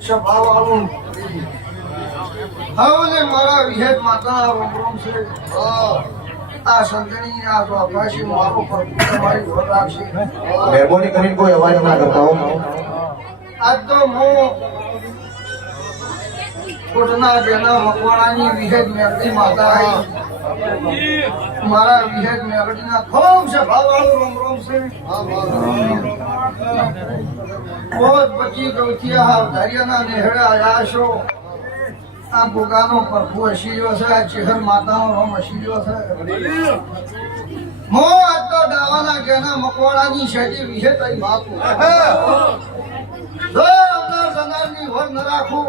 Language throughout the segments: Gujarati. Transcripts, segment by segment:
સભાવાળું હવે મારા વિહેત માતાના રોમ છે આ સંતની આ સ્વાભાષી મારો પર તમારી ઘર રાખશે મહેરબાની કરીને કોઈ અવાજ ના કરતા હો આજ તો હું કોટના જેના મકવાણાની વિહેત મેરડી માતા આવી મારા વિહેત મેરડીના ખૂબ સભાવાળું રોમ છે बहुत बची गौथिया दरियाना नेहड़ा आयाशो आ गोगानो प्रभु अशीयो से चिहर मातानो रोम अशीयो से मो तो दावाना केना मकोड़ानी शेटी विहे तई मातु दो अंदर सनारनी भर न राखू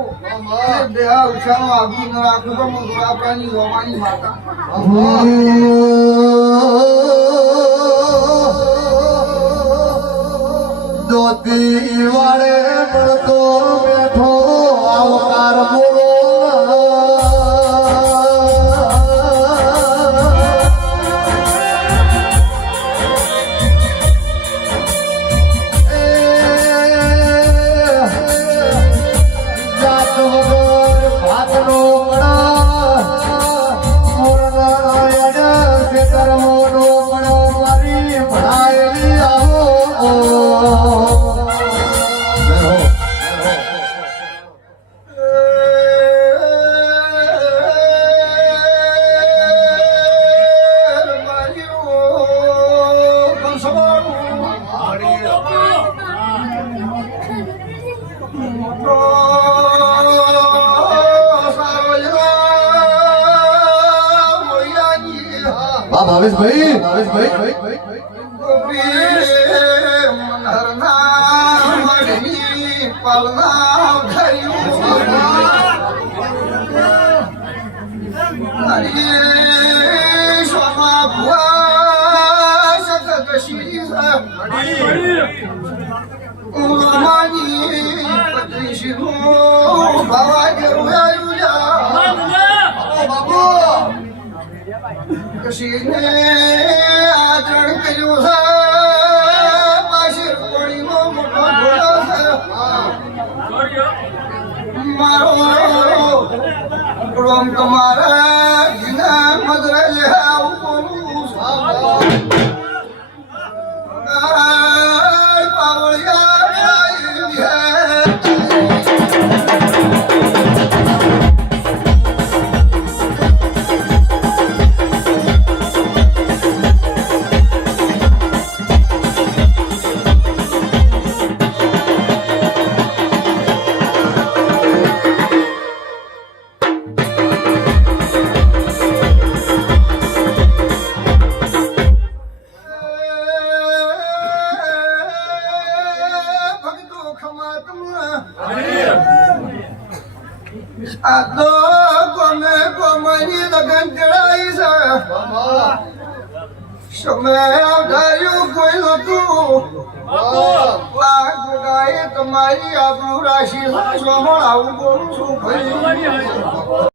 देहा उछानो आगू न राखू तो मो गुलाबरानी रोमानी माता દોતી વાળે મળતો બેઠો આવકાર બોલો જાત વગર ભાતનો ખેતરમોનો મળો મારી ભણાયેલી આવો વાહ ભાવેશભાઈ મનહરના મડની પલના ધર્યું સોમા ભુવા સતત શીરી માની પત્ની શિરું બાવા જેવું બાબુ કશીને આદરણ કર્યું છે પાછી કોળીનો મોટો ઘોડો છે મારો રોમ તમારા જીના મદરે લે આવું આ તો કોને કોમની લગન કરાઈ છે સમય આવડાયું કોઈ નતું તમારી આબરૂ રાશિ આવું બોલું છું ભાઈ